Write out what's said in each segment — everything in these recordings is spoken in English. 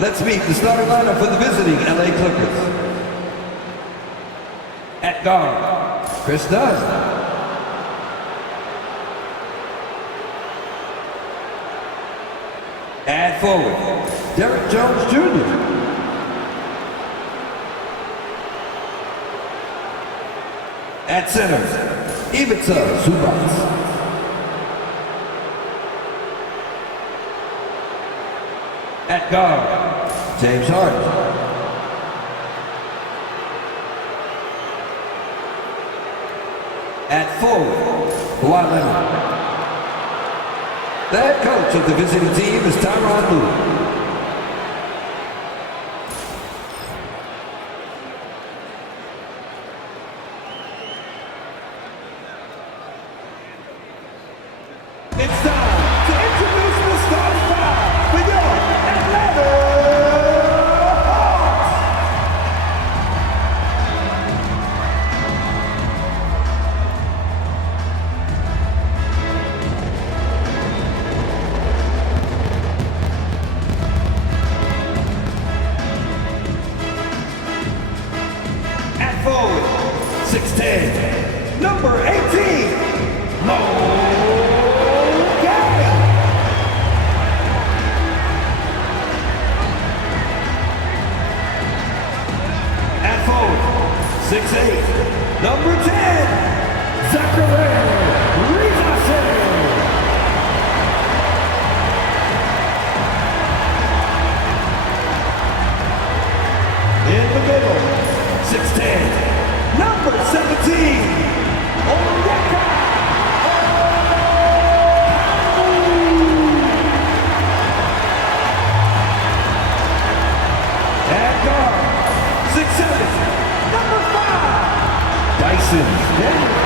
Let's meet the starting lineup for the visiting LA Clippers. At guard, Chris Dunn. At forward, Derek Jones Jr. At center, Ivica Zubac. At guard, James Harden. At forward, Kawhi Leonard. The head coach of the visiting team is Tyronn Lue. It's time to introduce the starting five for your Atlanta Hawks. At forward, 6'10", number 18, Mo. At forward, 6'8", number 10, Zachary Rizase. In the middle, 6'10", number 17, Onyeka Okongwu. At guard, 6'7", number 5, Dyson Daniels.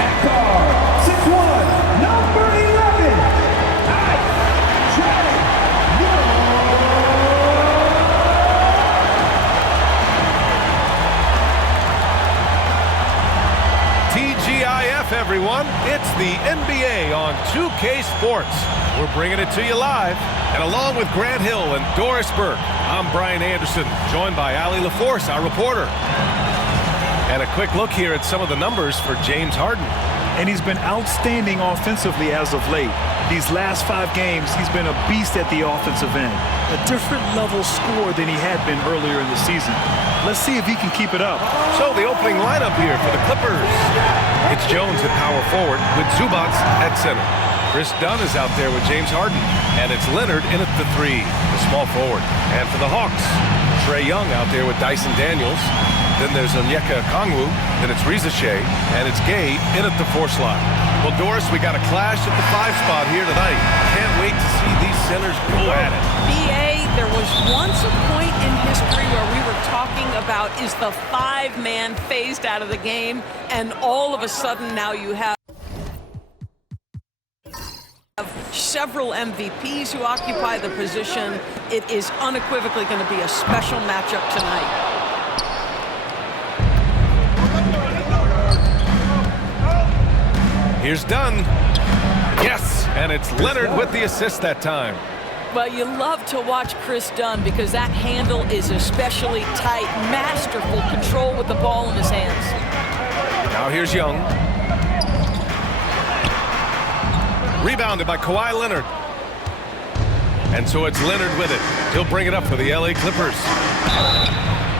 At guard, 6'1", number 11, Trae Young. TGIF, everyone. It's the NBA on 2K Sports. We're bringing it to you live. And along with Grant Hill and Doris Burke, I'm Brian Anderson, joined by Ali LaForce, our reporter. And a quick look here at some of the numbers for James Harden. And he's been outstanding offensively as of late. These last 5 games, he's been a beast at the offensive end. A different level scorer than he had been earlier in the season. Let's see if he can keep it up. So the opening lineup here for the Clippers. It's Jones at power forward with Zubac at center. Chris Dunn is out there with James Harden. And it's Leonard in at the 3, the small forward. And for the Hawks, Trae Young out there with Dyson Daniels. Then there's Onyeka Okongwu, then it's Rizase, and it's Gay in at the 4 slot. Well, Doris, we got a clash at the 5 spot here tonight. Can't wait to see these centers go at it. BA, there was once a point in history where we were talking about, is the 5-man phased out of the game, and all of a sudden now you have several MVPs who occupy the position. It is unequivocally going to be a special matchup tonight. Here's Dunn. Yes, and it's Leonard with the assist that time. Well, you love to watch Chris Dunn because that handle is especially tight, masterful control with the ball in his hands. Now here's Young. Rebounded by Kawhi Leonard. And so it's Leonard with it. He'll bring it up for the LA Clippers.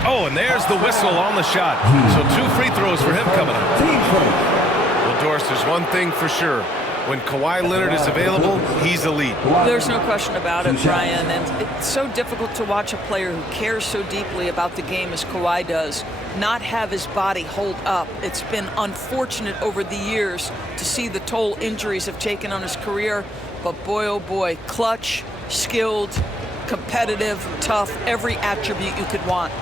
Oh, and there's the whistle on the shot. So 2 free throws for him coming up. Well, Doris, there's one thing for sure. When Kawhi Leonard is available, he's elite. There's no question about it, Brian. And it's so difficult to watch a player who cares so deeply about the game as Kawhi does not have his body hold up. It's been unfortunate over the years to see the toll injuries have taken on his career. But boy, oh boy, clutch, skilled, competitive, tough, every attribute you could want.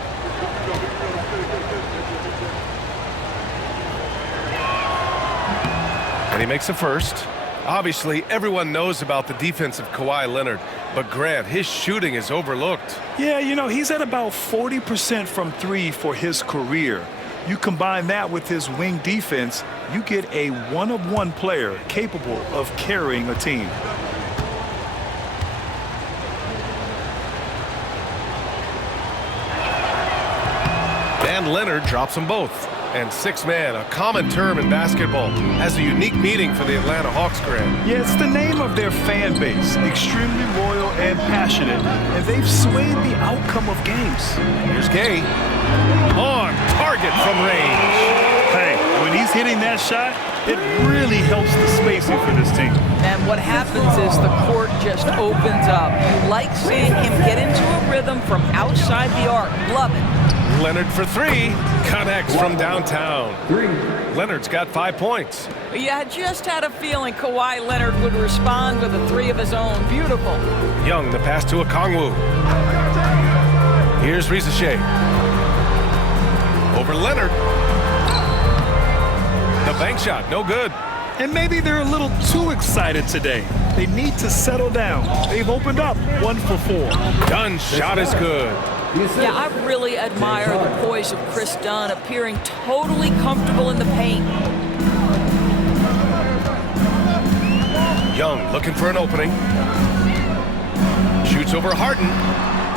And he makes a first. Obviously, everyone knows about the defense of Kawhi Leonard, but Grant, his shooting is overlooked. Yeah, you know, he's at about 40% from 3 for his career. You combine that with his wing defense, you get a one-of-one player capable of carrying a team. And Leonard drops them both. And six-man, a common term in basketball, has a unique meaning for the Atlanta Hawks, Grant. Yeah, it's the name of their fan base, extremely loyal and passionate, and they've swayed the outcome of games. Here's Gay. On target from range. Hey, when he's hitting that shot, it really helps the spacing for this team. And what happens is the court just opens up. You like seeing him get into a rhythm from outside the arc. Love it. Leonard for three. Connects from downtown. Leonard's got 5 points. Yeah, I just had a feeling Kawhi Leonard would respond with a three of his own. Beautiful. Young, the pass to Okongwu. Here's Risa Shea. Over Leonard. The bank shot, no good. And maybe they're a little too excited today. They need to settle down. They've opened up 1 for 4. Dunn shot is good. Yeah, I really admire the poise of Chris Dunn, appearing totally comfortable in the paint. Young looking for an opening. Shoots over Harden.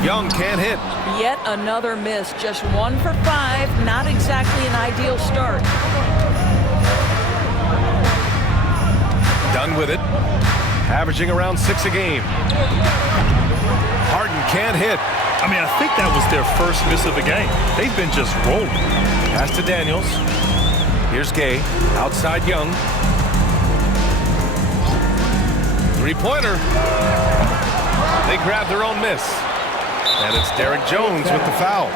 Young can't hit. Yet another miss, just 1 for 5, not exactly an ideal start. Dunn with it, averaging around 6 a game. Harden can't hit. I mean, I think that was their first miss of the game. They've been just rolling. Pass to Daniels. Here's Gay, outside Young. Three-pointer. They grab their own miss. And it's Derek Jones with the foul.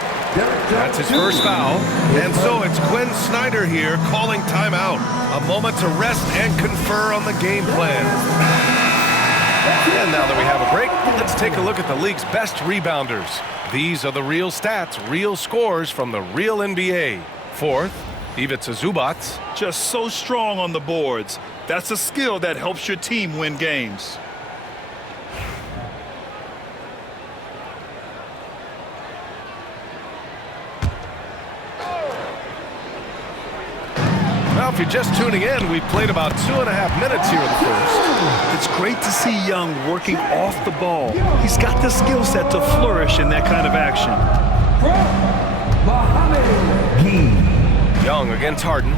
That's his first foul. And so it's Quinn Snyder here calling timeout. A moment to rest and confer on the game plan. And now that we have a break, let's take a look at the league's best rebounders. These are the real stats, real scores from the real NBA. Fourth, Ivica Zubac. Just so strong on the boards. That's a skill that helps your team win games. Well, if you're just tuning in, we've played about 2.5 minutes here in the first. It's great to see Young working off the ball. He's got the skill set to flourish in that kind of action. Young against Harden.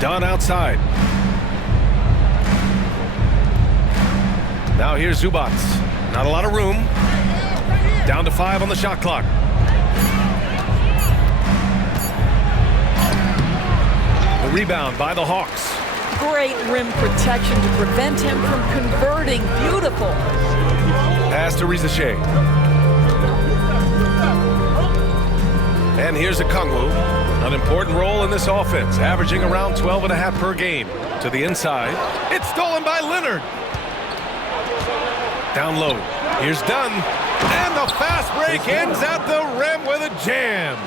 Dunn outside. Now here's Zubac. Not a lot of room. Down to 5 on the shot clock. The rebound by the Hawks. Great rim protection to prevent him from converting. Beautiful. Pass to Risa Shea. And here's Okongwu. An important role in this offense, averaging around 12.5 per game. To the inside. It's stolen by Leonard. Down low. Here's Dunn. And the fast break ends at the rim with a jam.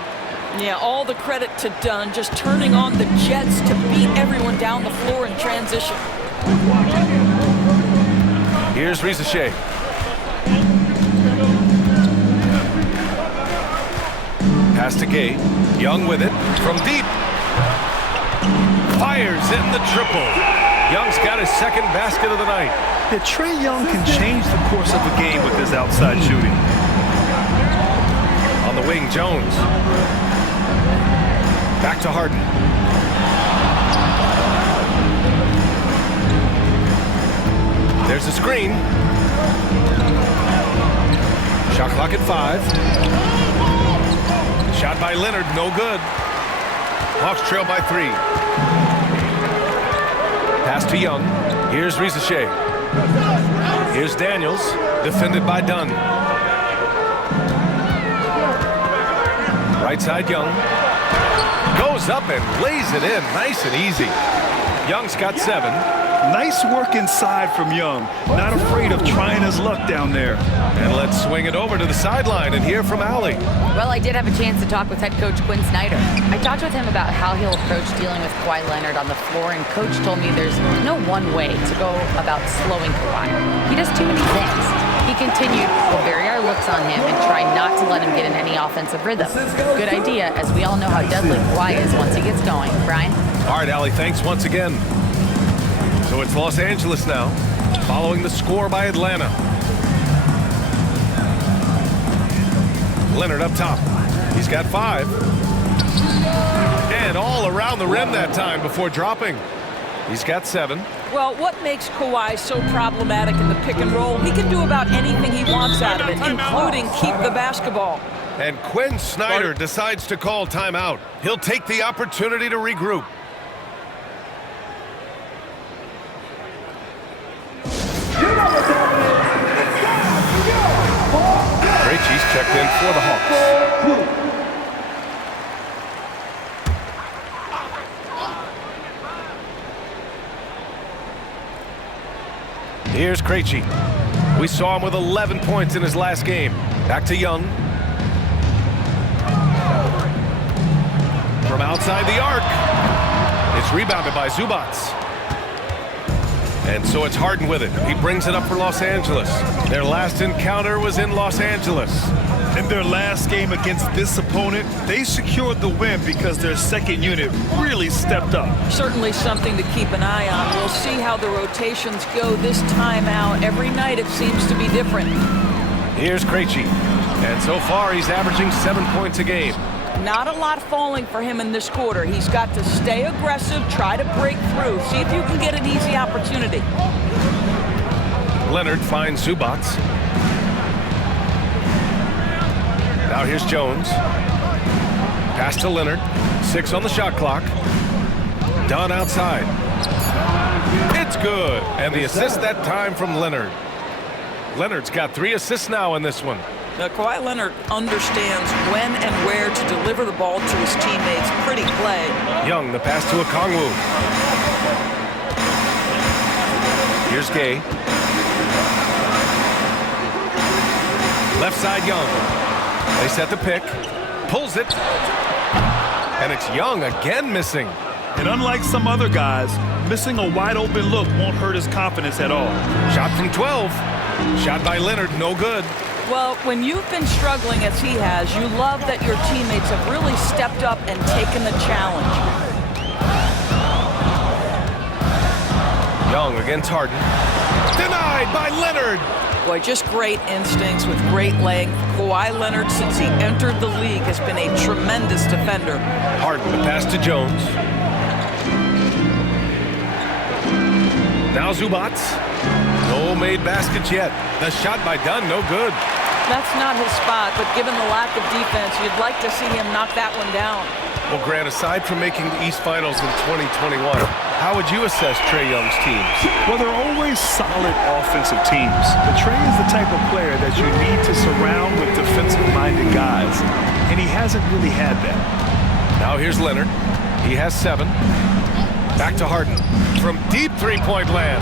Yeah, all the credit to Dunn, just turning on the jets to beat everyone down the floor in transition. Here's Risa Shea. Pass to Gay. Young with it from deep. Fires in the triple. Young's got his second basket of the night. Yeah, Trae Young can change the course of a game with his outside shooting. On the wing, Jones. Back to Harden. There's a screen. Shot clock at 5. Shot by Leonard, no good. Hawks trail by 3. Pass to Young. Here's Risa Shea. Here's Daniels, defended by Dunn. Right side, Young. Goes up and lays it in, nice and easy. Young's got 7. Nice work inside from Young. Not afraid of trying his luck down there. And let's swing it over to the sideline and hear from Allie. Well, I did have a chance to talk with head coach Quinn Snyder. I talked with him about how he'll approach dealing with Kawhi Leonard on the floor, and coach told me there's no one way to go about slowing Kawhi. He does too many things. He continued, we'll vary our looks on him and try not to let him get in any offensive rhythm. Good idea, as we all know how deadly Kawhi is once he gets going. Brian? All right, Allie, thanks once again. So it's Los Angeles now, following the score by Atlanta. Leonard up top. He's got 5. And all around the rim that time before dropping. He's got 7. Well, what makes Kawhi so problematic in the pick and roll? He can do about anything he wants out of it, including keep the basketball. And Quinn Snyder decides to call timeout. He'll take the opportunity to regroup. Krejci's checked in for the Hawks. Here's Krejci. We saw him with 11 points in his last game. Back to Young. From outside the arc. It's rebounded by Zubac. And so it's Harden with it. He brings it up for Los Angeles. Their last encounter was in Los Angeles. In their last game against this opponent, they secured the win because their second unit really stepped up. Certainly something to keep an eye on. We'll see how the rotations go this time out. Every night it seems to be different. Here's Krejci. And so far he's averaging 7 points a game. Not a lot falling for him in this quarter. He's got to stay aggressive, try to break through, see if you can get an easy opportunity. Leonard finds Zubac. Now here's Jones. Pass to Leonard. 6 on the shot clock. Dunn outside. It's good. And the assist that time from Leonard. Leonard's got 3 assists now in this one. Now, Kawhi Leonard understands when and where to deliver the ball to his teammates. Pretty play. Young, the pass to Okongwu. Here's Gay. Left side, Young. They set the pick. Pulls it. And it's Young again missing. And unlike some other guys, missing a wide open look won't hurt his confidence at all. Shot from 12. Shot by Leonard, no good. Well, when you've been struggling as he has, you love that your teammates have really stepped up and taken the challenge. Young against Harden. Denied by Leonard. Boy, just great instincts with great length. Kawhi Leonard, since he entered the league, has been a tremendous defender. Harden, the pass to Jones. Now Zubac. No made baskets yet. The shot by Dunn, no good. That's not his spot, but given the lack of defense, you'd like to see him knock that one down. Well, Grant, aside from making the East Finals in 2021, how would you assess Trae Young's teams? Well, they're always solid offensive teams. But Trae is the type of player that you need to surround with defensive-minded guys, and he hasn't really had that. Now here's Leonard. He has 7. Back to Harden. From deep three-point land.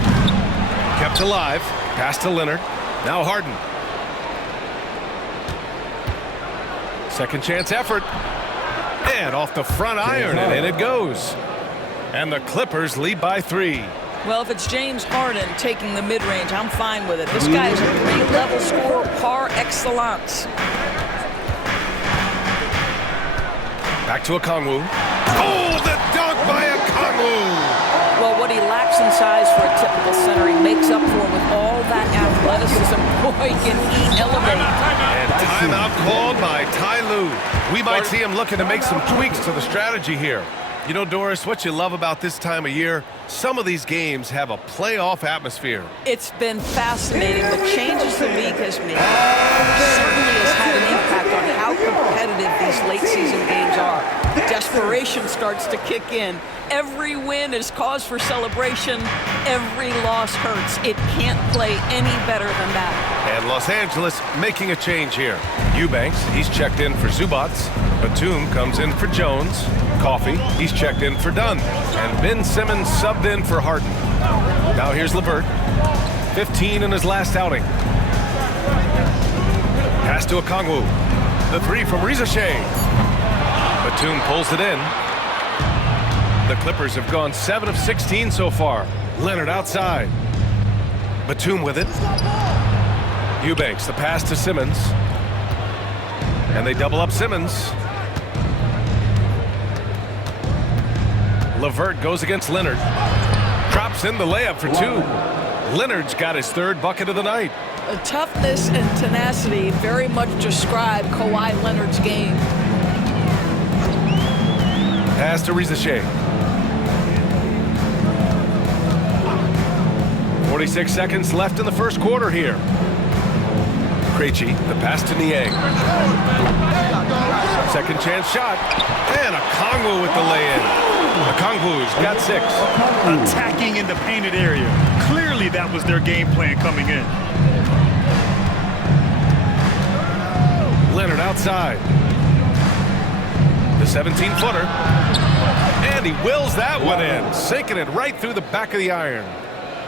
Kept alive. Pass to Leonard. Now Harden. Second chance effort. And off the front iron, and in it goes. And the Clippers lead by 3. Well, if it's James Harden taking the mid-range, I'm fine with it. This guy is a 3-level scorer par excellence. Back to Okongwu. Oh, the dunk by Okongwu! Well, what he lacks in size for a typical center, he makes up for with all that athleticism. Boy, can he elevate. And timeout called by Ty Lue. We might see him looking to make some tweaks to the strategy here. You know, Doris, what you love about this time of year, some of these games have a playoff atmosphere. It's been fascinating. The changes the league has made certainly has had an impact on how competitive these late season games are. Desperation starts to kick in. Every win is cause for celebration. Every loss hurts. It can't play any better than that. And Los Angeles making a change here. Eubanks, he's checked in for Zubac. Batum comes in for Jones. Coffey, he's checked in for Dunn. And Ben Simmons subbed in for Harden. Now here's LeVert. 15 in his last outing. Pass to Okongwu. The 3 from Reza Shea. Batum pulls it in. The Clippers have gone 7 of 16 so far. Leonard outside. Batum with it. Eubanks, the pass to Simmons. And they double up Simmons. LeVert goes against Leonard. Drops in the layup for two. Leonard's got his third bucket of the night. The toughness and tenacity very much describe Kawhi Leonard's game. Pass to Rizachet. 46 seconds left in the first quarter here. Krejci, the pass to Niang. Second chance shot. And Okongwu with the lay-in. Okongwu's got 6. Attacking in the painted area. Clearly that was their game plan coming in. Leonard outside. The 17-footer. And he wills that one in, sinking it right through the back of the iron.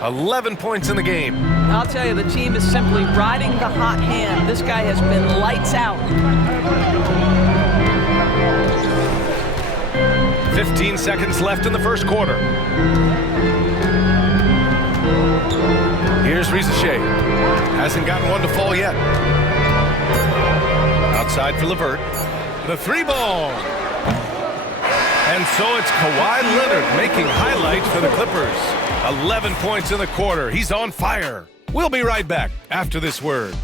11 points in the game. I'll tell you, the team is simply riding the hot hand. This guy has been lights out. 15 seconds left in the first quarter. Here's Rizachet. Hasn't gotten one to fall yet. Outside for LeVert. The 3-ball. And so it's Kawhi Leonard making highlights for the Clippers. 11 points in the quarter. He's on fire. We'll be right back after this word.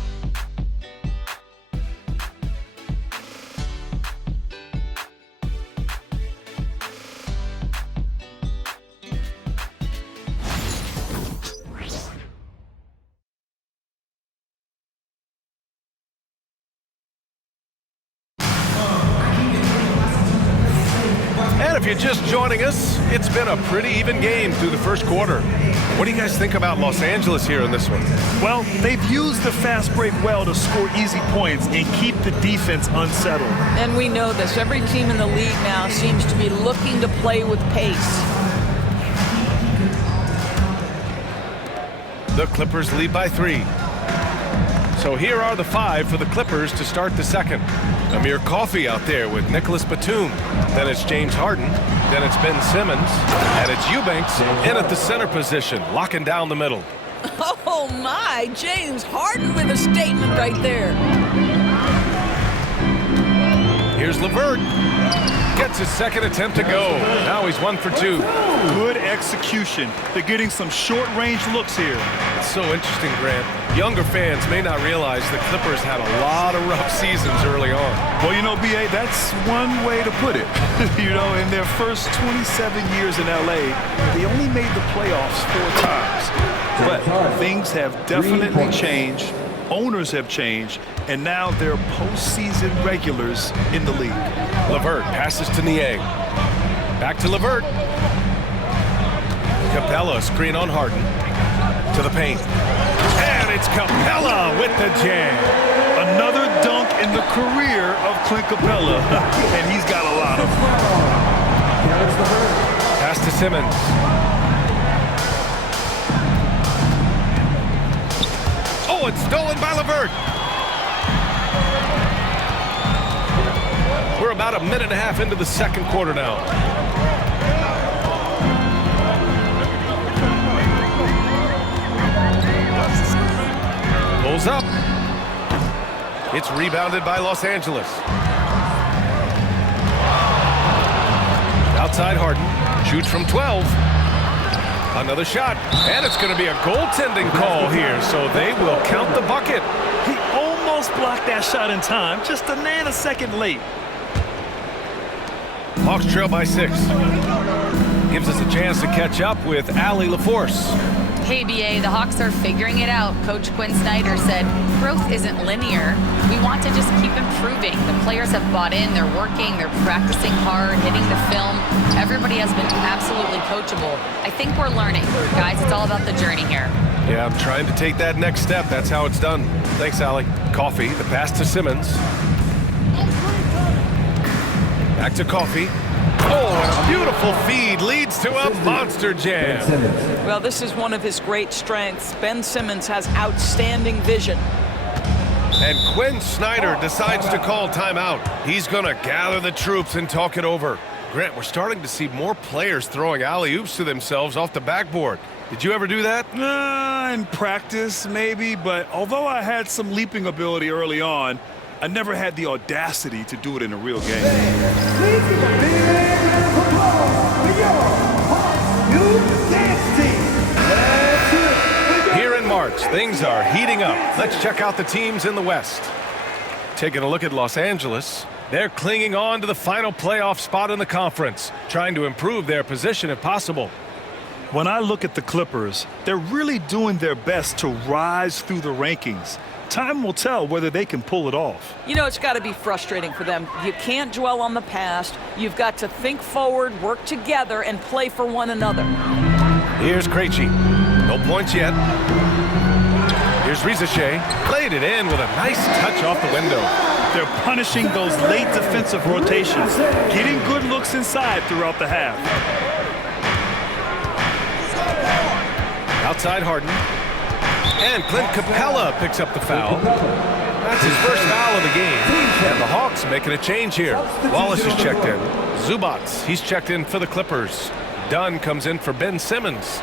And if you're just joining us, it's been a pretty even game through the first quarter. What do you guys think about Los Angeles here in this one? Well, they've used the fast break well to score easy points and keep the defense unsettled. And we know this. Every team in the league now seems to be looking to play with pace. The Clippers lead by 3. So here are the 5 for the Clippers to start the second. Amir Coffey out there with Nicholas Batum. Then it's James Harden. Then it's Ben Simmons. And it's Eubanks in at the center position, locking down the middle. Oh my, James Harden with a statement right there. Here's LeVert. Gets his second attempt to go. Now he's 1 for 2. Good execution. They're getting some short-range looks here. It's so interesting, Grant. Younger fans may not realize the Clippers had a lot of rough seasons early on. Well, you know, B.A., that's one way to put it. You know, in their first 27 years in L.A., they only made the playoffs 4 times. But things have definitely changed. Owners have changed, and now they're postseason regulars in the league. LeVert passes to Niang. Back to LeVert. Capella screen on Harden. To the paint. And it's Capella with the jam. Another dunk in the career of Clint Capella, and he's got a lot of them. Pass to Simmons. Oh, it's stolen by LeVert. We're about a minute and a half into the second quarter now. Pulls up. It's rebounded by Los Angeles. Outside Harden. Shoots from 12. Another shot. And it's going to be a goaltending call here, so they will count the bucket. He almost blocked that shot in time, just a nanosecond late. Hawks trail by 6. Gives us a chance to catch up with Allie LaForce. Hey, BA, the Hawks are figuring it out. Coach Quinn Snyder said, growth isn't linear. We want to just keep improving. The players have bought in, they're working, they're practicing hard, hitting the film. Everybody has been absolutely coachable. I think we're learning. Guys, it's all about the journey here. Yeah, I'm trying to take that next step. That's how it's done. Thanks, Allie. Coffey, the pass to Simmons. Back to Coffey. Oh, and a beautiful feed leads to a monster jam. Well, this is one of his great strengths. Ben Simmons has outstanding vision. And Quinn Snyder decides to call timeout. He's going to gather the troops and talk it over. Grant, we're starting to see more players throwing alley-oops to themselves off the backboard. Did you ever do that? In practice, maybe, but although I had some leaping ability early on, I never had the audacity to do it in a real game. Please give a big round of applause for your Hawks New Dance Team. Let's hear it. Here in March, things are heating up. Let's check out the teams in the West. Taking a look at Los Angeles. They're clinging on to the final playoff spot in the conference, trying to improve their position if possible. When I look at the Clippers, they're really doing their best to rise through the rankings. Time will tell whether they can pull it off. You know, it's got to be frustrating for them. You can't dwell on the past. You've got to think forward, work together, and play for one another. Here's Krejci. No points yet. Here's Rizachet. Played it in with a nice touch off the window. They're punishing those late defensive rotations, getting good looks inside throughout the half. Outside Harden. And Clint Capella picks up the foul. That's his first foul of the game. And the Hawks making a change here. Wallace is checked in. Zubats, he's checked in for the Clippers. Dunn comes in for Ben Simmons.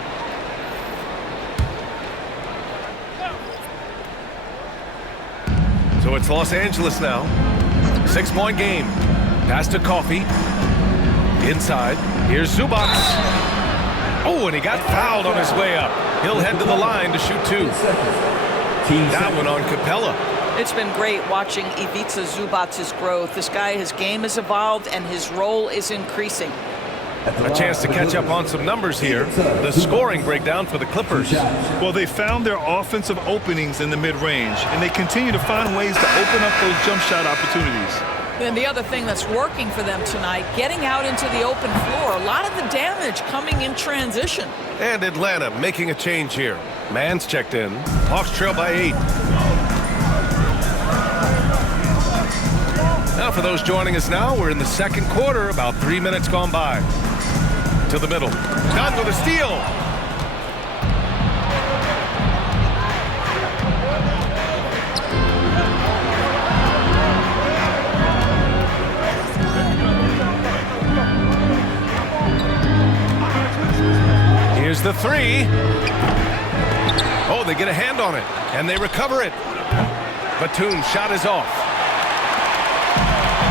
So it's Los Angeles now. 6-point game. Pass to Coffey. Inside. Here's Zubats. Oh, and he got fouled on his way up. He'll head to the line to shoot 2. That one on Capella. It's been great watching Ivica Zubats' growth. This guy, his game has evolved and his role is increasing. A chance to catch up on some numbers here. The scoring breakdown for the Clippers. Well, they found their offensive openings in the mid-range, and they continue to find ways to open up those jump shot opportunities. And the other thing that's working for them tonight, getting out into the open floor. A lot of the damage coming in transition. And Atlanta making a change here. Mann's checked in. Hawks trail by 8. Now for those joining us now, we're in the second quarter, about 3 minutes gone by. To the middle. Dunn with a steal. Here's the 3. Oh, they get a hand on it, and they recover it. Batum's shot is off.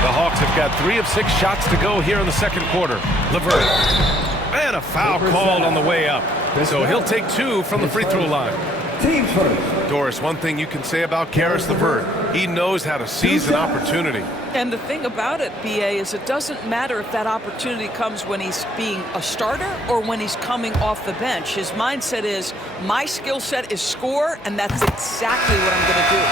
The Hawks have got 3 of 6 shots to go here in the second quarter. LeVert. And a foul called on the way up. So he'll take 2 from the free throw line. Team first. Doris, one thing you can say about Caris LeVert, he knows how to seize an opportunity. And the thing about it, BA, is it doesn't matter if that opportunity comes when he's being a starter or when he's coming off the bench. His mindset is, my skill set is score, and that's exactly what I'm going to do.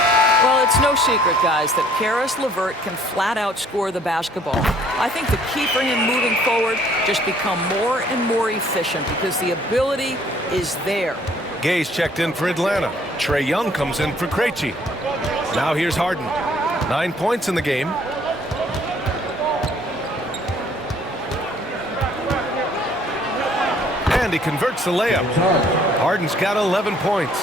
Well, it's no secret, guys, that Caris LeVert can flat out score the basketball. I think the key for him moving forward, just become more and more efficient because the ability is there. Gay's checked in for Atlanta. Trae Young comes in for Krejci. Now here's Harden. 9 points in the game. And he converts the layup. Harden's got 11 points.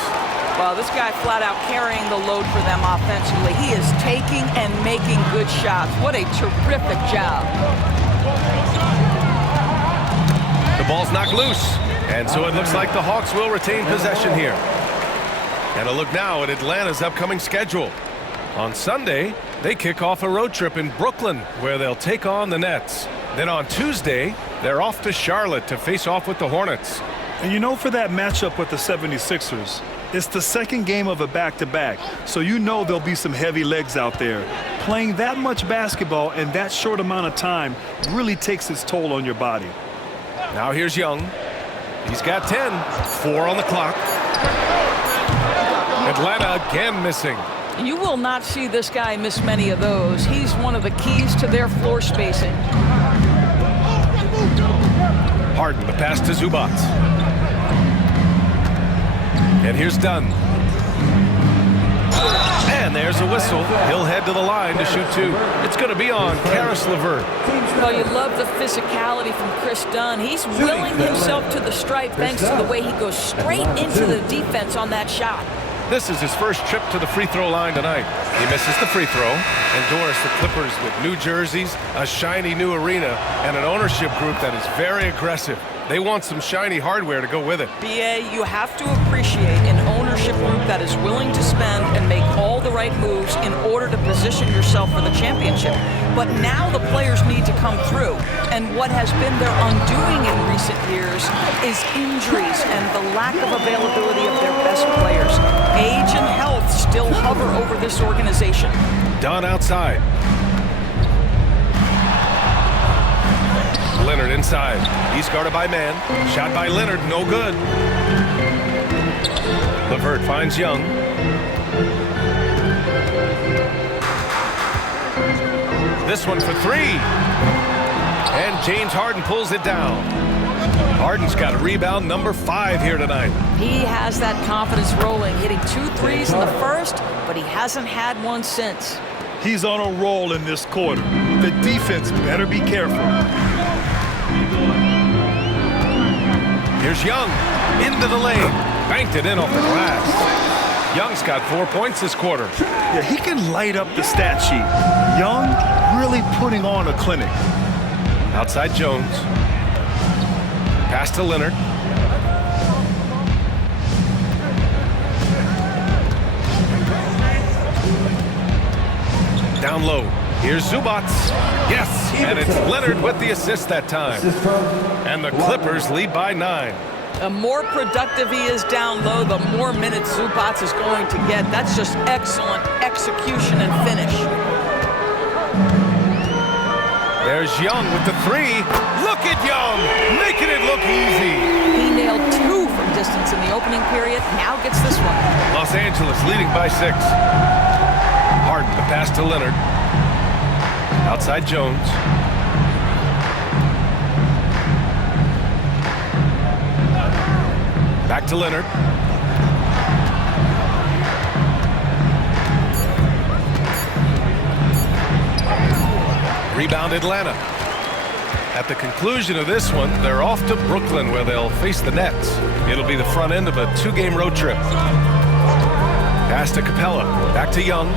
Well, this guy flat out carrying the load for them offensively. He is taking and making good shots. What a terrific job. The ball's knocked loose. And so it looks like the Hawks will retain possession here. And a look now at Atlanta's upcoming schedule. On Sunday, they kick off a road trip in Brooklyn, where they'll take on the Nets. Then on Tuesday, they're off to Charlotte to face off with the Hornets. And you know, for that matchup with the 76ers, it's the second game of a back-to-back, so you know there'll be some heavy legs out there. Playing that much basketball in that short amount of time really takes its toll on your body. Now here's Young. He's got 10. 4 on the clock. Atlanta again missing. You will not see this guy miss many of those. He's one of the keys to their floor spacing. Harden, the pass to Zubats. And here's Dunn. And there's a whistle. He'll head to the line to shoot 2. It's going to be on Caris LeVert. Well, you love the physicality from Chris Dunn. He's willing himself to the stripe thanks to the way he goes straight into the defense on that shot. This is his first trip to the free throw line tonight. He misses the free throw. And Doris, the Clippers with new jerseys, a shiny new arena, and an ownership group that is very aggressive. They want some shiny hardware to go with it. BA, you have to appreciate an ownership group that is willing to spend and make all the right moves in order to position yourself for the championship. But now the players need to come through. And what has been their undoing in recent years is injuries and the lack of availability of their best players. Age and health still hover over this organization. Dunn outside. Leonard inside. He's guarded by man. Shot by Leonard, no good. LeVert finds Young. This one for three. And James Harden pulls it down. Harden's got a rebound number 5 here tonight. He has that confidence rolling, hitting 2 threes in the first, but he hasn't had one since. He's on a roll in this quarter. The defense better be careful. Here's Young into the lane. Banked it in off the glass. Young's got 4 points this quarter. Yeah, he can light up the stat sheet. Young really putting on a clinic. Outside Jones. Pass to Leonard. Down low. Here's Zubats. Yes, and it's Leonard with the assist that time. And the Clippers lead by 9. The more productive he is down low, the more minutes Zubats is going to get. That's just excellent execution and finish. There's Young with the 3. Look at Young, making it look easy. He nailed 2 from distance in the opening period, now gets this one. Los Angeles leading by 6. Harden, the pass to Leonard. Outside Jones. Back to Leonard. Rebound Atlanta. At the conclusion of this one, they're off to Brooklyn where they'll face the Nets. It'll be the front end of a 2-game road trip. Pass to Capella. Back to Young.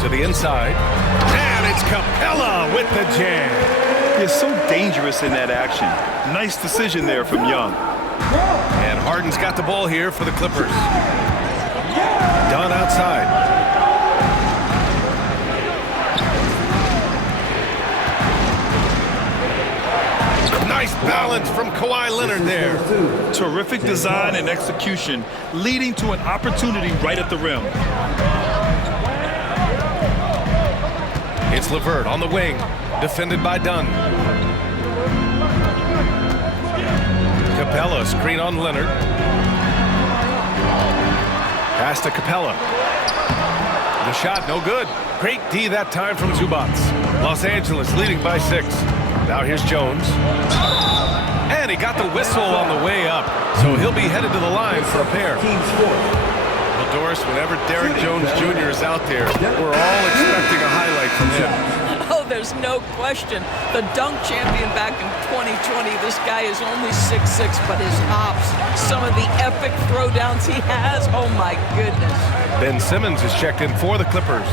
To the inside. And it's Capella with the jam. He's so dangerous in that action. Nice decision there from Young. And Harden's got the ball here for the Clippers. Dunn outside. Nice balance from Kawhi Leonard there. Terrific design and execution, leading to an opportunity right at the rim. It's LeVert on the wing, defended by Dunn. Capella, screen on Leonard. Pass to Capella. The shot, no good. Great D that time from Zubats. Los Angeles leading by 6. Now here's Jones. And he got the whistle on the way up. So he'll be headed to the line for a pair. Well, Doris, whenever Derrick Jones Jr. is out there, we're all expecting a highlight from him. Oh, there's no question. The dunk champion back in 2020, this guy is only 6'6", but his hops, some of the epic throwdowns he has, oh my goodness. Ben Simmons is checked in for the Clippers.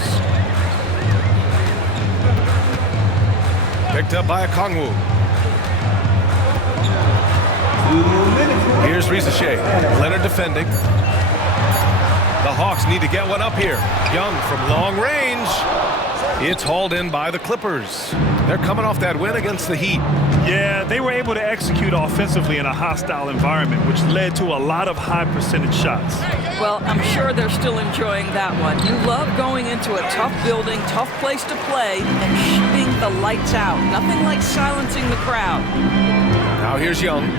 Picked up by Okongwu. Here's Rizachet. Leonard defending. The Hawks need to get one up here. Young from long range. It's hauled in by the Clippers. They're coming off that win against the Heat. Yeah, they were able to execute offensively in a hostile environment, which led to a lot of high percentage shots. Well, I'm sure they're still enjoying that one. You love going into a tough building, tough place to play, and shooting the lights out. Nothing like silencing the crowd. Now here's Young.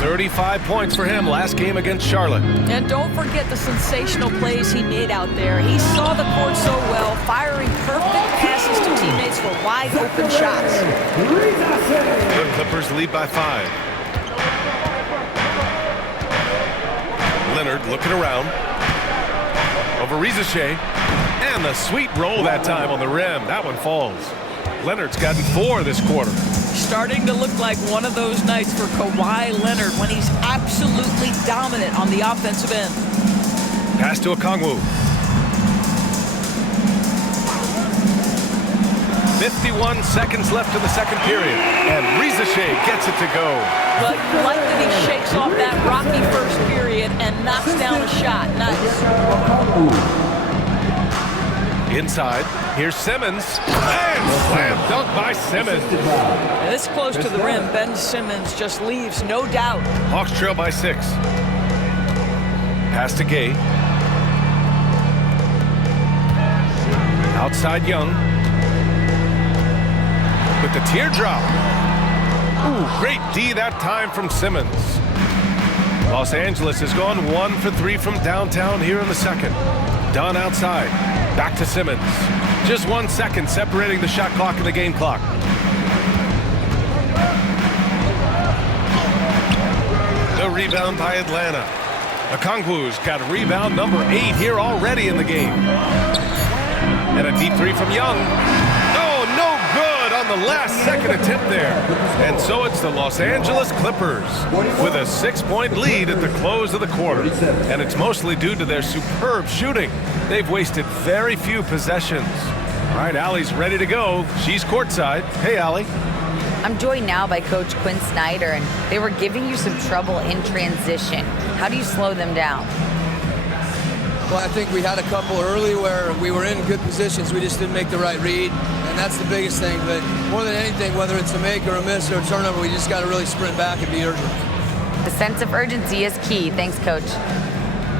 35 points for him last game against Charlotte. And don't forget the sensational plays he made out there. He saw the court so well, firing perfect passes to teammates for wide open shots. The Clippers lead by 5. Leonard looking around. Over Rizachet. And the sweet roll that time on the rim. That one falls. Leonard's gotten 4 this quarter. Starting to look like one of those nights for Kawhi Leonard when he's absolutely dominant on the offensive end. Pass to Okongwu. 51 seconds left in the second period, and Rizachet gets it to go. But you like that he shakes off that rocky first period and knocks down a shot. Nice. Inside, here's Simmons, and slam dunk by Simmons. This close to the rim, Ben Simmons just leaves, no doubt. Hawks trail by 6. Pass to Gay. Outside Young. With the teardrop. Ooh, great D that time from Simmons. Los Angeles has gone 1 for 3 from downtown here in the second. Dunn outside. Back to Simmons. Just 1 second separating the shot clock and the game clock. The rebound by Atlanta. Okongwu's got rebound number 8 here already in the game. And a deep 3 from Young. Oh, no good on the last second attempt there. And so it's the Los Angeles Clippers with a 6-point lead at the close of the quarter. And it's mostly due to their superb shooting. They've wasted very few possessions. All right, Allie's ready to go. She's courtside. Hey, Allie. I'm joined now by Coach Quinn Snyder, and they were giving you some trouble in transition. How do you slow them down? Well, I think we had a couple early where we were in good positions. We just didn't make the right read, and that's the biggest thing. But more than anything, whether it's a make or a miss or a turnover, we just got to really sprint back and be urgent. The sense of urgency is key. Thanks, Coach.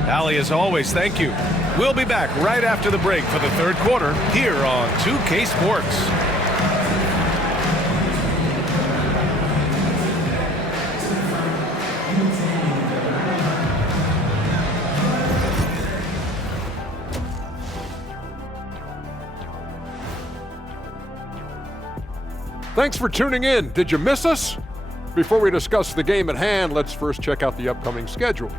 Allie, as always, thank you. We'll be back right after the break for the third quarter here on 2K Sports. Thanks for tuning in. Did you miss us? Before we discuss the game at hand, let's first check out the upcoming schedule.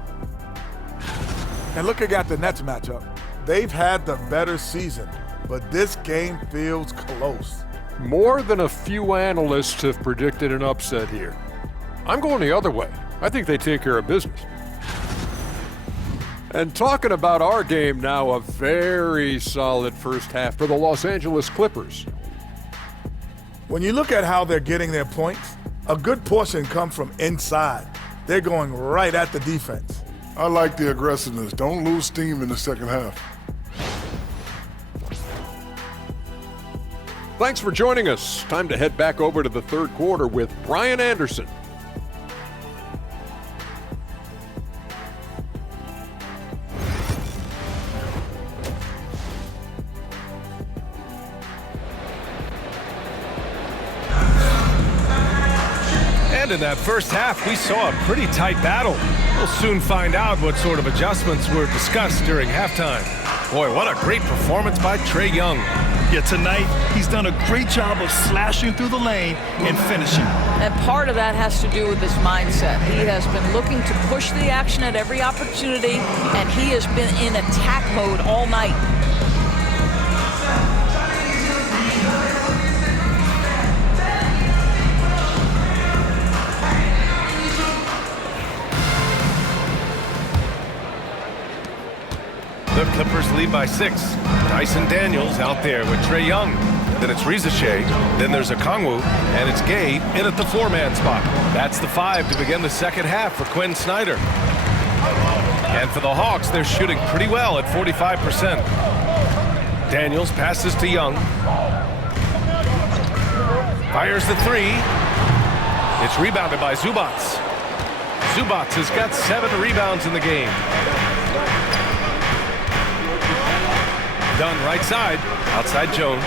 And looking at the Nets matchup, they've had the better season, but this game feels close. More than a few analysts have predicted an upset here. I'm going the other way. I think they take care of business. And talking about our game now, a very solid first half for the Los Angeles Clippers. When you look at how they're getting their points, a good portion comes from inside. They're going right at the defense. I like the aggressiveness. Don't lose steam in the second half. Thanks for joining us. Time to head back over to the third quarter with Brian Anderson. And in that first half, we saw a pretty tight battle. We'll soon find out what sort of adjustments were discussed during halftime. Boy, what a great performance by Trae Young. Yeah, tonight he's done a great job of slashing through the lane and finishing. And part of that has to do with his mindset. He has been looking to push the action at every opportunity, and he has been in attack mode all night. The Clippers lead by 6. Dyson Daniels out there with Trae Young. Then it's Rizachet. Then there's Okongwu. And it's Gay in at the 4-man spot. That's the 5 to begin the second half for Quinn Snyder. And for the Hawks, they're shooting pretty well at 45%. Daniels passes to Young. Fires the 3. It's rebounded by Zubac. Zubac has got 7 rebounds in the game. Dunn right side, outside Jones.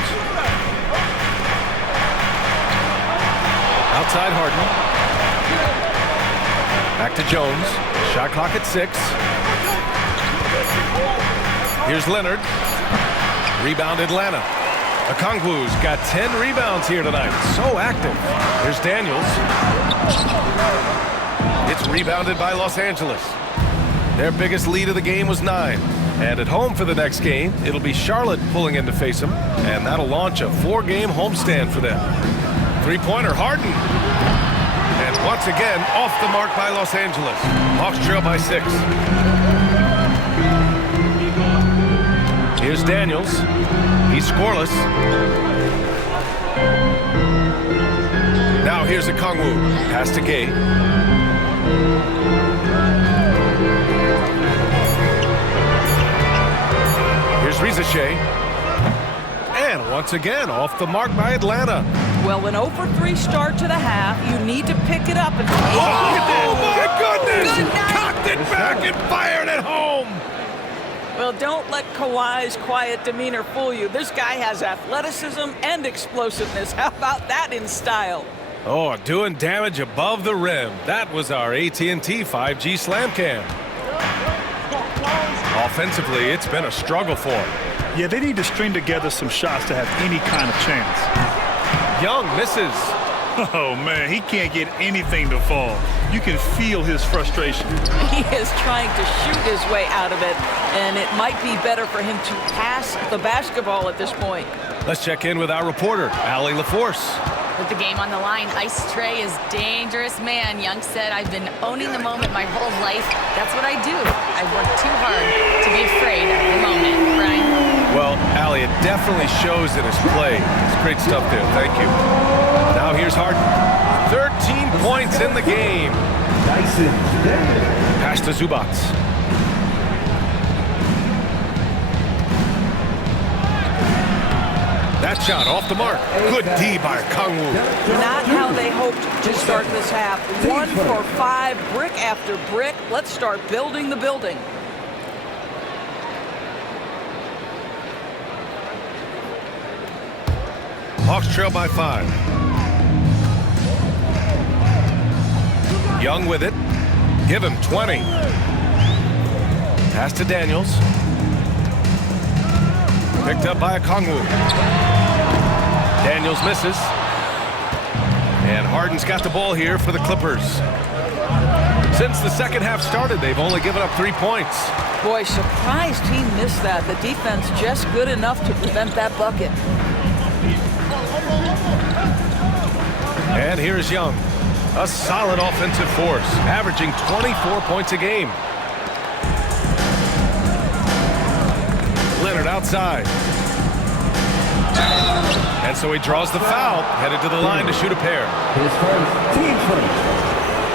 Outside Harden. Back to Jones. Shot clock at 6. Here's Leonard. Rebound Atlanta. Okongwu's got 10 rebounds here tonight. So active. Here's Daniels. It's rebounded by Los Angeles. Their biggest lead of the game was 9. And at home for the next game, it'll be Charlotte pulling in to face them, and that'll launch a 4-game homestand for them. Three-pointer, Harden. And once again, off the mark by Los Angeles. Hawks trail by 6. Here's Daniels. He's scoreless. Now here's Okongwu. Pass to Gay. Here's Rizachet. And once again, off the mark by Atlanta. Well, an 0-for-3 start to the half. You need to pick it up and... Oh, my goodness! Good night. Cocked it back and fired it home! Well, don't let Kawhi's quiet demeanor fool you. This guy has athleticism and explosiveness. How about that in style? Oh, doing damage above the rim. That was our AT&T 5G Slam Cam. Offensively, it's been a struggle for him. Yeah, they need to string together some shots to have any kind of chance. Young misses. Oh, man, he can't get anything to fall. You can feel his frustration. He is trying to shoot his way out of it, and it might be better for him to pass the basketball at this point. Let's check in with our reporter, Allie LaForce. With the game on the line, Ice Trae is dangerous man. Young said, I've been owning the moment my whole life. That's what I do. I've worked too hard to be afraid of the moment. Brian? Well, Allie, it definitely shows in his play. It's great stuff there. Thank you. Now here's Harden. 13 points in the game. Pass to Zubac. That shot off the mark. Good D by Okongwu. Not how they hoped to start this half. 1 for 5, brick after brick. Let's start building the building. Hawks trail by 5. Young with it. Give him 20. Pass to Daniels. Picked up by Okongwu. Daniels misses. And Harden's got the ball here for the Clippers. Since the second half started, they've only given up 3 points. Boy, surprised he missed that. The defense just good enough to prevent that bucket. And here's Young. A solid offensive force, averaging 24 points a game. Leonard outside. And so he draws the foul, headed to the line to shoot a pair.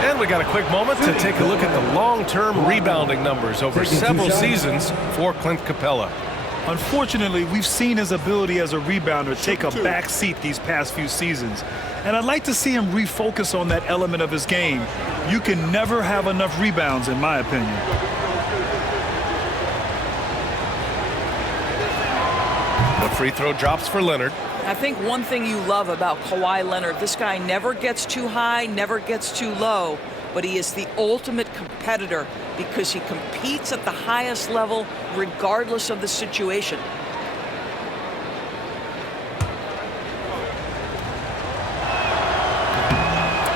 And we got a quick moment to take a look at the long-term rebounding numbers over several seasons for Clint Capella. Unfortunately, we've seen his ability as a rebounder take a back seat these past few seasons. And I'd like to see him refocus on that element of his game. You can never have enough rebounds, in my opinion. The free throw drops for Leonard. I think one thing you love about Kawhi Leonard, this guy never gets too high, never gets too low, but he is the ultimate competitor because he competes at the highest level regardless of the situation.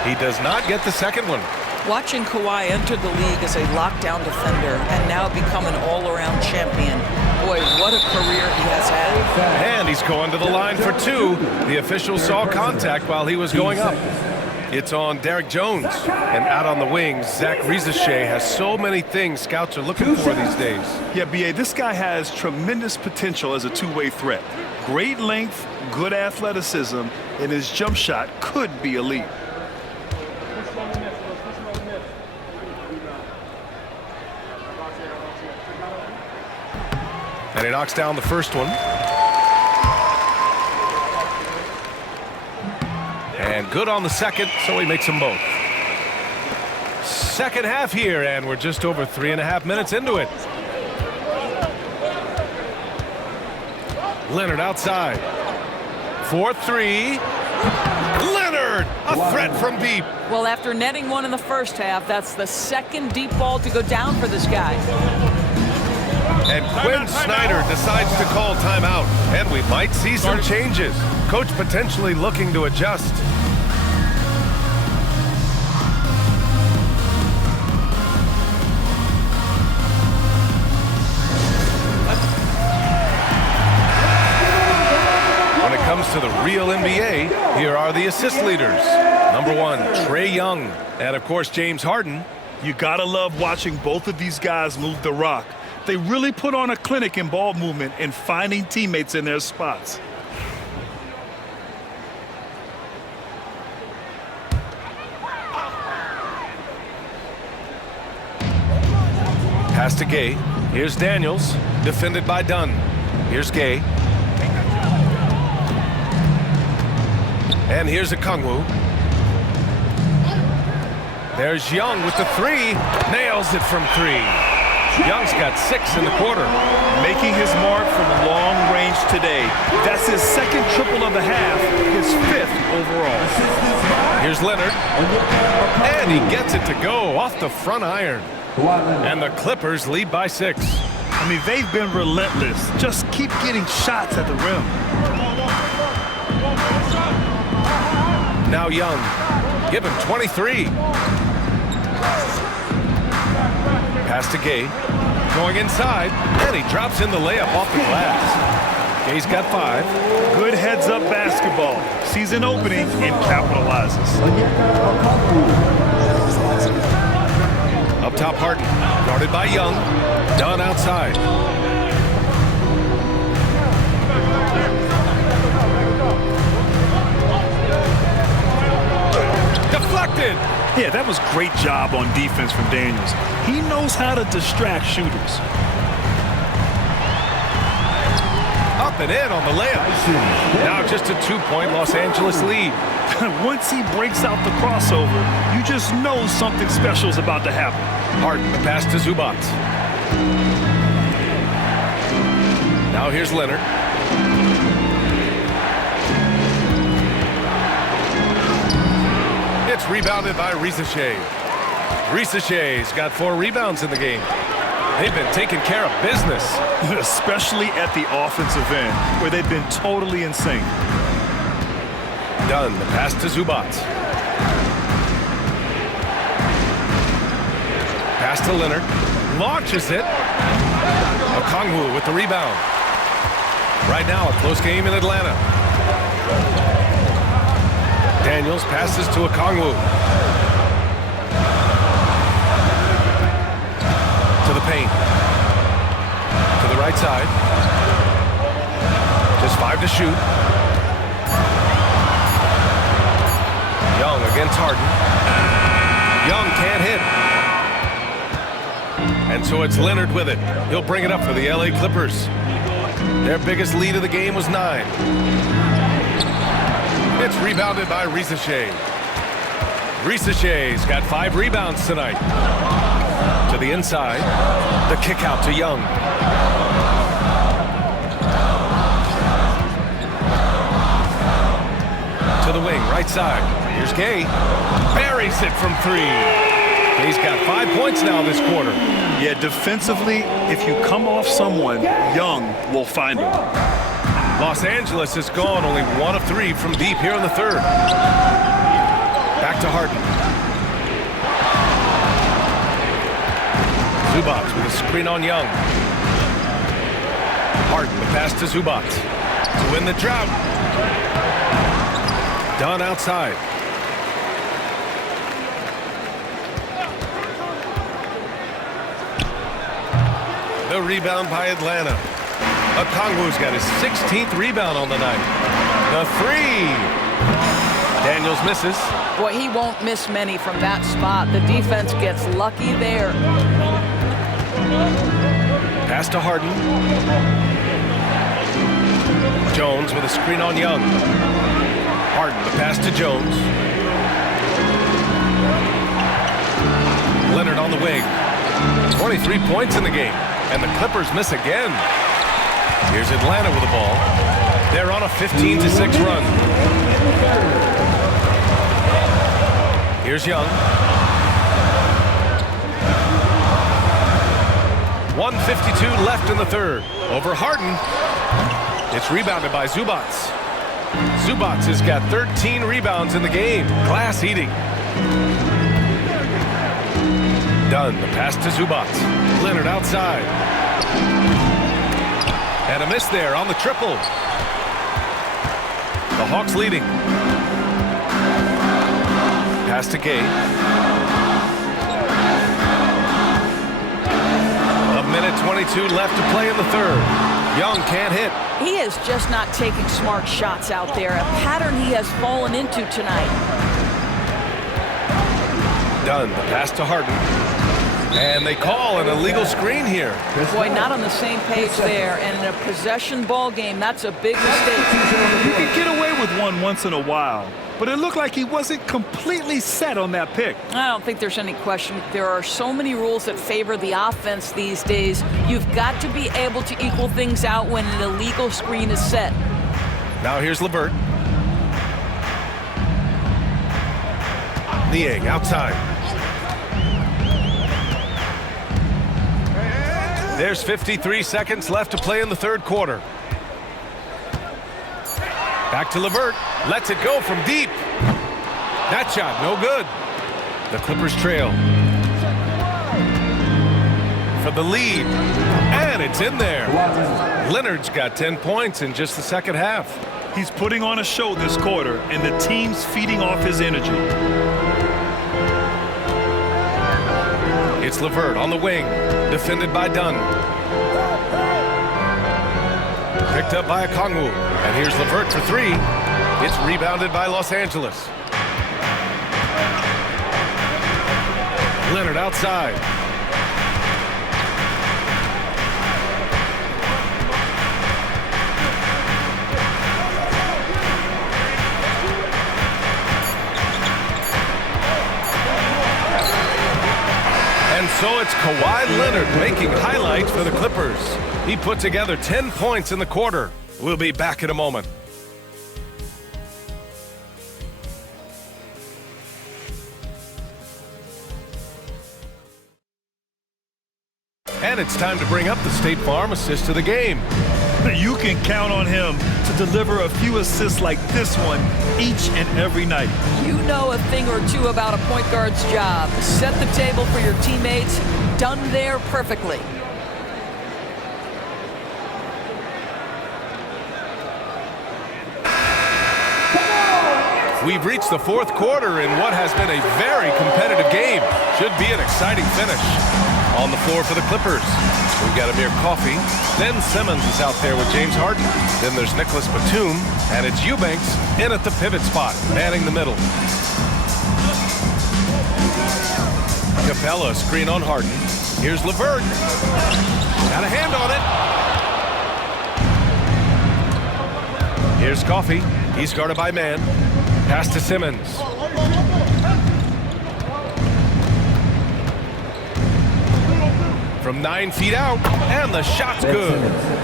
He does not get the second one. Watching Kawhi enter the league as a lockdown defender and now become an all-around champion. Boy, what a career he has had. And he's going to the line for 2. The official saw contact while he was going up. It's on Derek Jones. And out on the wings, Zach Rizachet has so many things scouts are looking for these days. Yeah, B.A., this guy has tremendous potential as a two-way threat. Great length, good athleticism, and his jump shot could be elite. And he knocks down the first one. And good on the second, so he makes them both. Second half here, and we're just over 3.5 minutes into it. Leonard outside. 4-3. Leonard, a threat from deep. Well, after netting one in the first half, that's the second deep ball to go down for this guy. And Quinn Snyder decides to call timeout, and we might see some changes. Coach potentially looking to adjust. When it comes to the real NBA, here are the assist leaders. Number 1, Trae Young, and of course James Harden. You gotta love watching both of these guys move the rock. They really put on a clinic in ball movement and finding teammates in their spots. Pass to Gay. Here's Daniels, defended by Dunn. Here's Gay. And here's Okongwu. There's Young with the three. Nails it from three. Young's got 6 in the quarter. Making his mark from long range today. That's his second triple of the half, his 5th overall. Here's Leonard. And he gets it to go off the front iron. And the Clippers lead by 6. I mean, they've been relentless. Just keep getting shots at the rim. Now Young. Give him 23. Pass to Gay. Going inside. And he drops in the layup off the glass. Gay's got 5. Good heads-up basketball. Sees an opening and capitalizes. Up top, Harden. Guarded by Young. Dunn outside. Deflected. Yeah, that was great job on defense from Daniels. He knows how to distract shooters. Up and in on the layup. Now just a 2-point Los Angeles lead. Once he breaks out the crossover, you just know something special is about to happen. Harden, the pass to Zubac. Now here's Leonard. It's rebounded by Risacher. Risacher's got 4 rebounds in the game. They've been taking care of business. Especially at the offensive end, where they've been totally in sync. Dunn, the pass to Zubac. Pass to Leonard. Launches it. Okongwu with the rebound. Right now, a close game in Atlanta. Daniels passes to Okongwu. To the paint. To the right side. Just 5 to shoot. Young against Harden. Young can't hit. And so it's Leonard with it. He'll bring it up for the LA Clippers. Their biggest lead of the game was 9. It's rebounded by Risacher. Risacher's got 5 rebounds tonight. To the inside. The kick out to Young. To the wing, right side. Here's Gay. Buries it from 3. He's got 5 points now this quarter. Yeah, defensively, if you come off someone, Young will find him. Los Angeles has gone only 1 of 3 from deep here in the 3rd. Back to Harden. Zubac with a screen on Young. Harden, the pass to Zubac. To win the drought. Dunn outside. The rebound by Atlanta. Okongwu's got his 16th rebound on the night. The 3. Daniels misses. Boy, he won't miss many from that spot. The defense gets lucky there. Pass to Harden. Jones with a screen on Young. Harden, the pass to Jones. Leonard on the wing. 23 points in the game. And the Clippers miss again. Here's Atlanta with the ball. They're on a 15-6 run. Here's Young. 1:52 left in the 3rd. Over Harden. It's rebounded by Zubac. Zubac has got 13 rebounds in the game. Glass eating. Dunn, the pass to Zubac. Leonard outside. And a miss there on the triple. The Hawks leading. Pass to Gay. A minute 22 left to play in the third. Young can't hit. He is just not taking smart shots out there, a pattern he has fallen into tonight. Dunn, the pass to Harden. And they call an illegal screen here. Boy, not on the same page there. And in a possession ball game, that's a big mistake. You can get away with one once in a while, but it looked like he wasn't completely set on that pick. I don't think there's any question. There are so many rules that favor the offense these days. You've got to be able to equal things out when an illegal screen is set. Now here's LeVert. Niang outside. There's 53 seconds left to play in the third quarter. Back to LeVert. Lets it go from deep. That shot, no good. The Clippers trail. For the lead. And it's in there. Leonard's got 10 points in just the second half. He's putting on a show this quarter, and the team's feeding off his energy. It's LeVert on the wing, defended by Dunn. Picked up by Okongwu. And here's LeVert for three. It's rebounded by Los Angeles. Leonard outside. And so it's Kawhi Leonard making highlights for the Clippers. He put together 10 points in the quarter. We'll be back in a moment. And it's time to bring up the State Farm assist of the game. You can count on him to deliver a few assists like this one each and every night. You know a thing or two about a point guard's job. Set the table for your teammates. Done there perfectly. We've reached the fourth quarter in what has been a very competitive game. Should be an exciting finish. On the floor for the Clippers, we've got Amir Coffey. Ben Simmons is out there with James Harden. Then there's Nicholas Batum, and it's Eubanks in at the pivot spot, manning the middle. Capella screen on Harden. Here's LeVert. Got a hand on it. Here's Coffey. He's guarded by man. Pass to Simmons. From 9 feet out, and the shot's good.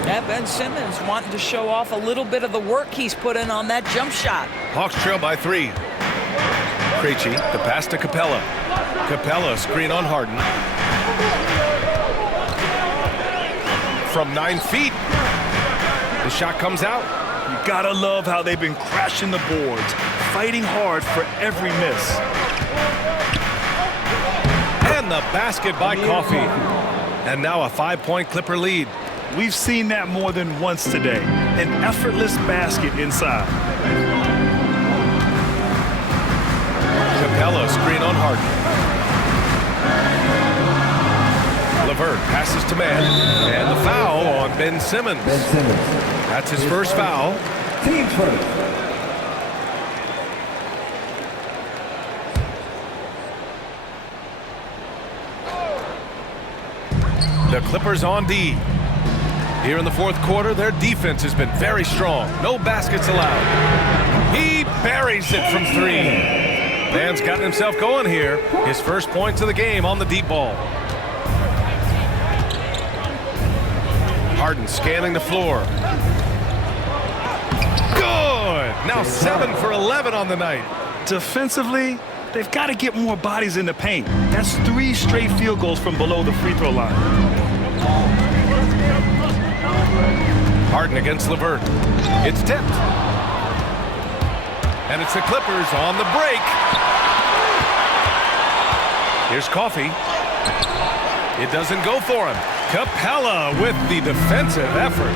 Yeah, Ben Simmons wanting to show off a little bit of the work he's put in on that jump shot. Hawks trail by 3. Krejci, the pass to Capella. Capella screen on Harden. From 9 feet, the shot comes out. You gotta love how they've been crashing the boards, fighting hard for every miss. And the basket by Coffey. And now a 5-point Clipper lead. We've seen that more than once today. An effortless basket inside. Capella screen on Harden. LeVert passes to man. And the foul on Ben Simmons. That's his first foul. Team's first. The Clippers on D. Here in the fourth quarter, their defense has been very strong. No baskets allowed. He buries it from 3. Man's gotten himself going here. His first points of the game on the deep ball. Harden scanning the floor. Good! Now 7 for 11 on the night. Defensively, they've got to get more bodies in the paint. That's 3 straight field goals from below the free throw line. Harden against LeVert. It's tipped. And it's the Clippers on the break. Here's Coffey. It doesn't go for him. Capella with the defensive effort.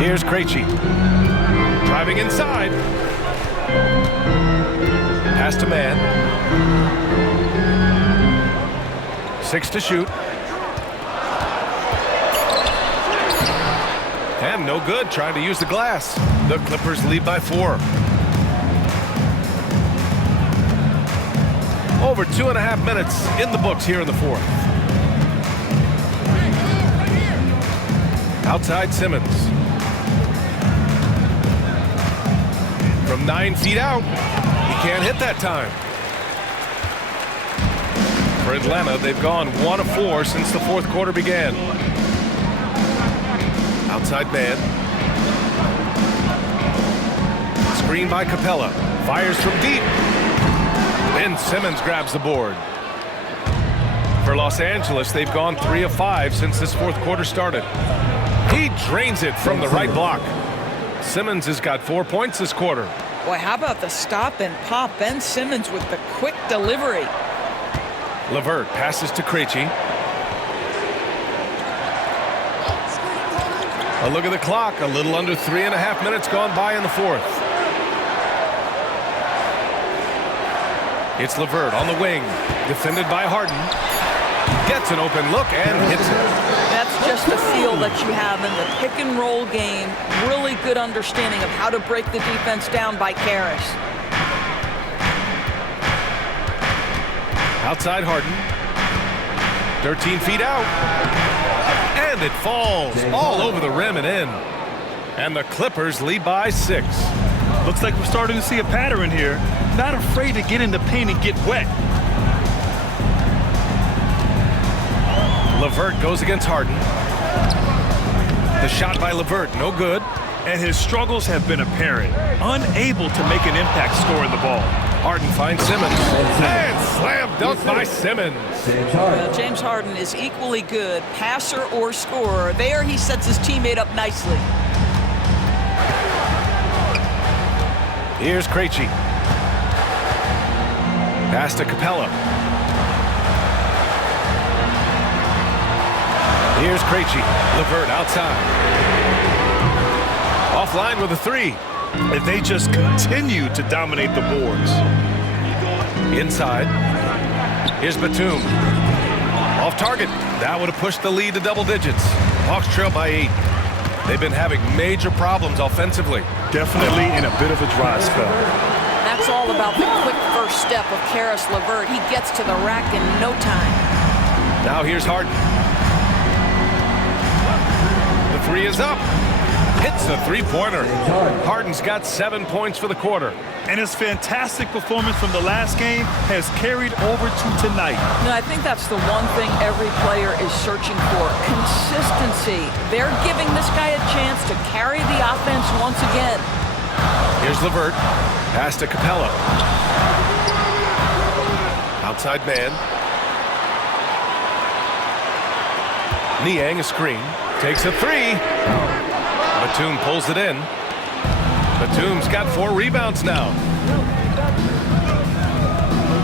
Here's Krejci. Driving inside. Pass to man. 6 to shoot. And no good, trying to use the glass. The Clippers lead by 4. Over 2.5 minutes in the books here in the fourth. Outside Simmons. From 9 feet out. He can't hit that time. For Atlanta, they've gone 1 of 4 since the fourth quarter began. Outside man. Screen by Capella. Fires from deep. Ben Simmons grabs the board. For Los Angeles, they've gone 3 of 5 since this fourth quarter started. He drains it from the right block. Simmons has got 4 points this quarter. Boy, how about the stop and pop? Ben Simmons with the quick delivery. LeVert passes to Krejci. A look at the clock. A little under 3.5 minutes gone by in the fourth. It's LeVert on the wing, defended by Harden. Gets an open look and hits it. That's just the feel that you have in the pick and roll game. Really good understanding of how to break the defense down by Caris. Outside Harden. 13 feet out. And it falls all over the rim and in. And the Clippers lead by 6. Looks like we're starting to see a pattern here. Not afraid to get in the paint and get wet. LeVert goes against Harden. The shot by LeVert, no good. And his struggles have been apparent. Unable to make an impact scoring the ball. Harden finds Simmons. And slam dunk by Simmons. James Harden is equally good, passer or scorer. There he sets his teammate up nicely. Here's Krejci. Pass to Capella. Here's Krejci. LeVert outside. Offline with a 3. And they just continue to dominate the boards. Inside. Here's Batum. Off target. That would have pushed the lead to double digits. Hawks trail by 8. They've been having major problems offensively. Definitely in a bit of a dry spell. That's all about the quick first step of Caris LeVert. He gets to the rack in no time. Now here's Harden. The 3 is up. Hits a 3-pointer. Harden's got 7 points for the quarter. And his fantastic performance from the last game has carried over to tonight. I think that's the one thing every player is searching for. Consistency. They're giving this guy a chance to carry the offense once again. Here's LeVert. Pass to Capella. Outside man. Niang a screen. Takes a 3. Batum pulls it in. Batum's got 4 rebounds now.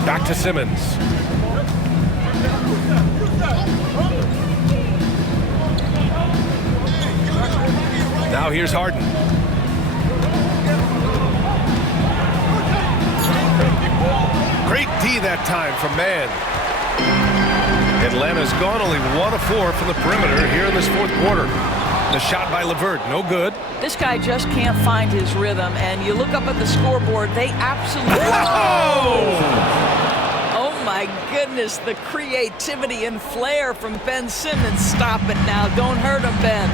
Back to Simmons. Now here's Harden. Great D that time from Mann. Atlanta's gone only 1 of 4 from the perimeter here in this fourth quarter. The shot by LeVert, no good. This guy just can't find his rhythm, and you look up at the scoreboard, they absolutely... Oh my goodness, the creativity and flair from Ben Simmons. Stop it now, don't hurt him, Ben.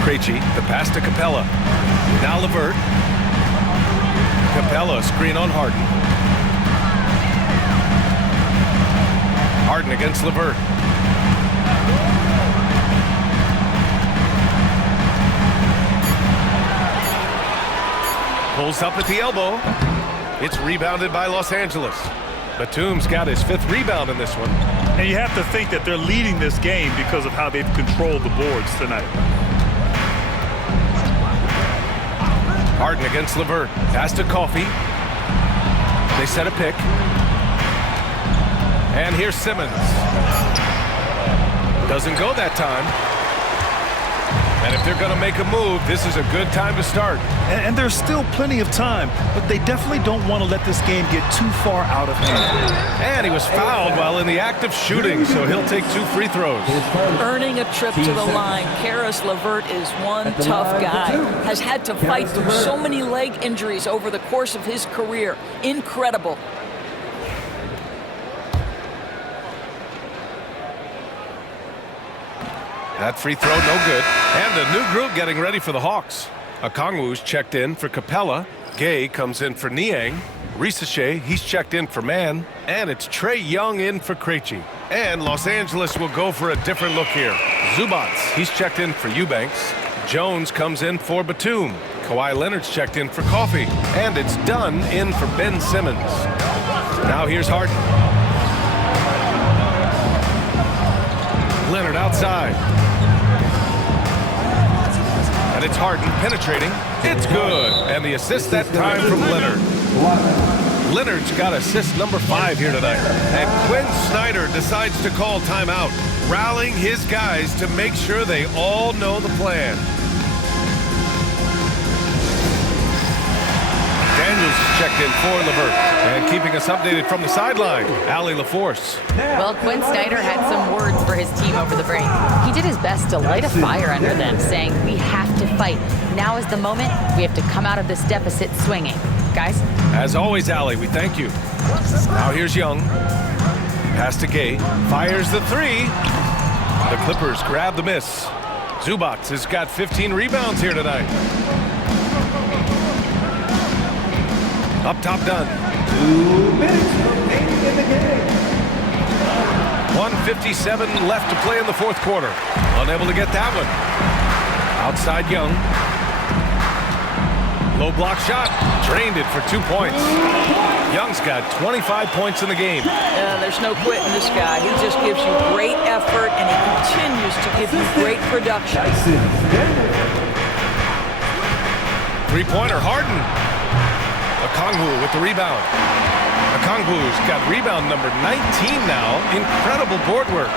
Krejci, the pass to Capella. Now LeVert. Capella, screen on Harden. Harden against LeVert. Pulls up at the elbow. It's rebounded by Los Angeles. Batum's got his 5th rebound in this one. And you have to think that they're leading this game because of how they've controlled the boards tonight. Harden against LeVert. Pass to Coffey. They set a pick. And here's Simmons. Doesn't go that time. And if they're going to make a move, this is a good time to start. And there's still plenty of time, but they definitely don't want to let this game get too far out of hand. And he was fouled while in the act of shooting, so he'll take 2 free throws. Earning a trip to the line, Caris LeVert is one tough guy. Has had to fight through so many leg injuries over the course of his career. Incredible. That free throw, no good. And a new group getting ready for the Hawks. Okongwu's checked in for Capella. Gay comes in for Niang. Risache, he's checked in for Mann. And it's Trae Young in for Krejci. And Los Angeles will go for a different look here. Zubats, he's checked in for Eubanks. Jones comes in for Batum. Kawhi Leonard's checked in for Coffey. And it's Dunn in for Ben Simmons. Now here's Harden. Leonard outside. And it's Harden penetrating. It's good. And the assist that time from Leonard. Leonard's got assist number 5 here tonight. And Quinn Snyder decides to call timeout, rallying his guys to make sure they all know the plan. Daniels is checked in for LeVert. And keeping us updated from the sideline, Allie LaForce. Well, Quinn Snyder had some words for his team over the break. He did his best to light a fire under them, saying, we have to fight. Now is the moment. We have to come out of this deficit swinging. Guys? As always, Allie, we thank you. Now here's Young. Pass to Gay. Fires the 3. The Clippers grab the miss. Zubats has got 15 rebounds here tonight. Up top, Dunn. 2 minutes remaining in the game. 1:57 left to play in the fourth quarter. Unable to get that one. Outside Young. Low block shot. Drained it for 2 points. Young's got 25 points in the game. There's no quitting this guy. He just gives you great effort, and he continues to give you great production. Three-pointer, Harden. Okongwu with the rebound. Okongwu's got rebound number 19 now. Incredible board work.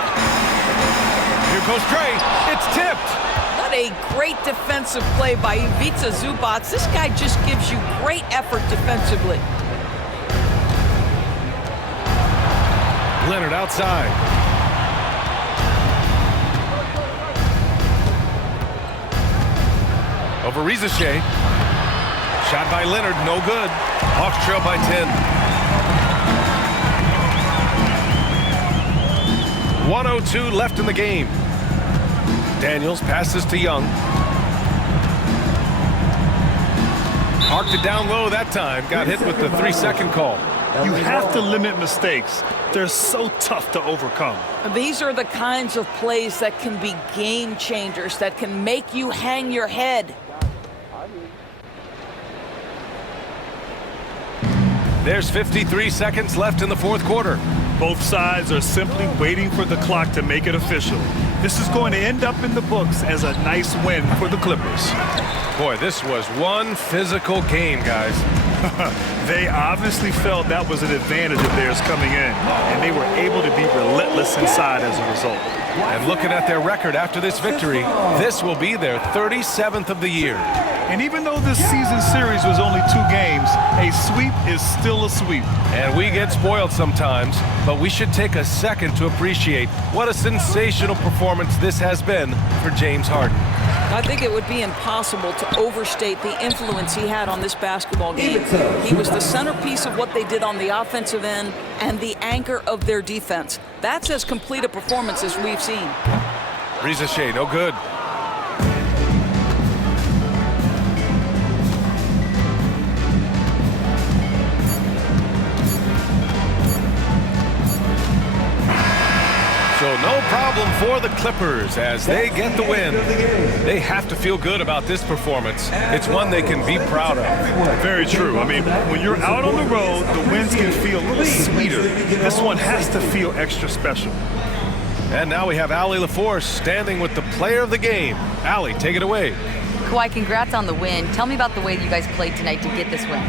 Here goes Trae. It's tipped. What a great defensive play by Ivica Zubats. This guy just gives you great effort defensively. Leonard outside. Over Risache. Shot by Leonard, no good. Hawks trail by 10. 1:02 left in the game. Daniels passes to Young. Arced it down low that time. Got hit with the 3-second call. You have to limit mistakes. They're so tough to overcome. These are the kinds of plays that can be game changers, that can make you hang your head. There's 53 seconds left in the fourth quarter. Both sides are simply waiting for the clock to make it official. This is going to end up in the books as a nice win for the Clippers. Boy, this was one physical game, guys. They obviously felt that was an advantage of theirs coming in, and they were able to be relentless inside as a result. And looking at their record after this victory, this will be their 37th of the year. And even though this season series was only 2 games, a sweep is still a sweep. And we get spoiled sometimes, but we should take a second to appreciate what a sensational performance this has been for James Harden. I think it would be impossible to overstate the influence he had on this basketball game. He was the centerpiece of what they did on the offensive end and the anchor of their defense. That's as complete a performance as we've seen. Risache, no good. So no problem for the Clippers as they get the win. They have to feel good about this performance. It's one they can be proud of. Very true. I mean, when you're out on the road, the wins can feel a little sweeter. This one has to feel extra special. And now we have Allie LaForce standing with the player of the game. Allie, take it away. Kawhi, congrats on the win. Tell me about the way you guys played tonight to get this win.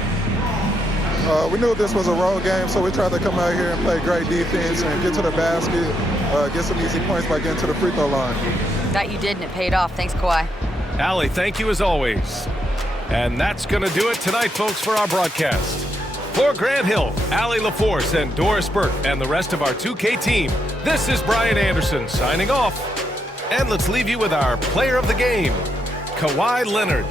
We knew this was a road game, so we tried to come out here and play great defense and get to the basket, get some easy points by getting to the free throw line. That you did, and it paid off. Thanks, Kawhi. Allie, thank you as always. And that's going to do it tonight, folks, for our broadcast. For Grant Hill, Allie LaForce, and Doris Burke, and the rest of our 2K team, this is Brian Anderson signing off. And let's leave you with our player of the game, Kawhi Leonard.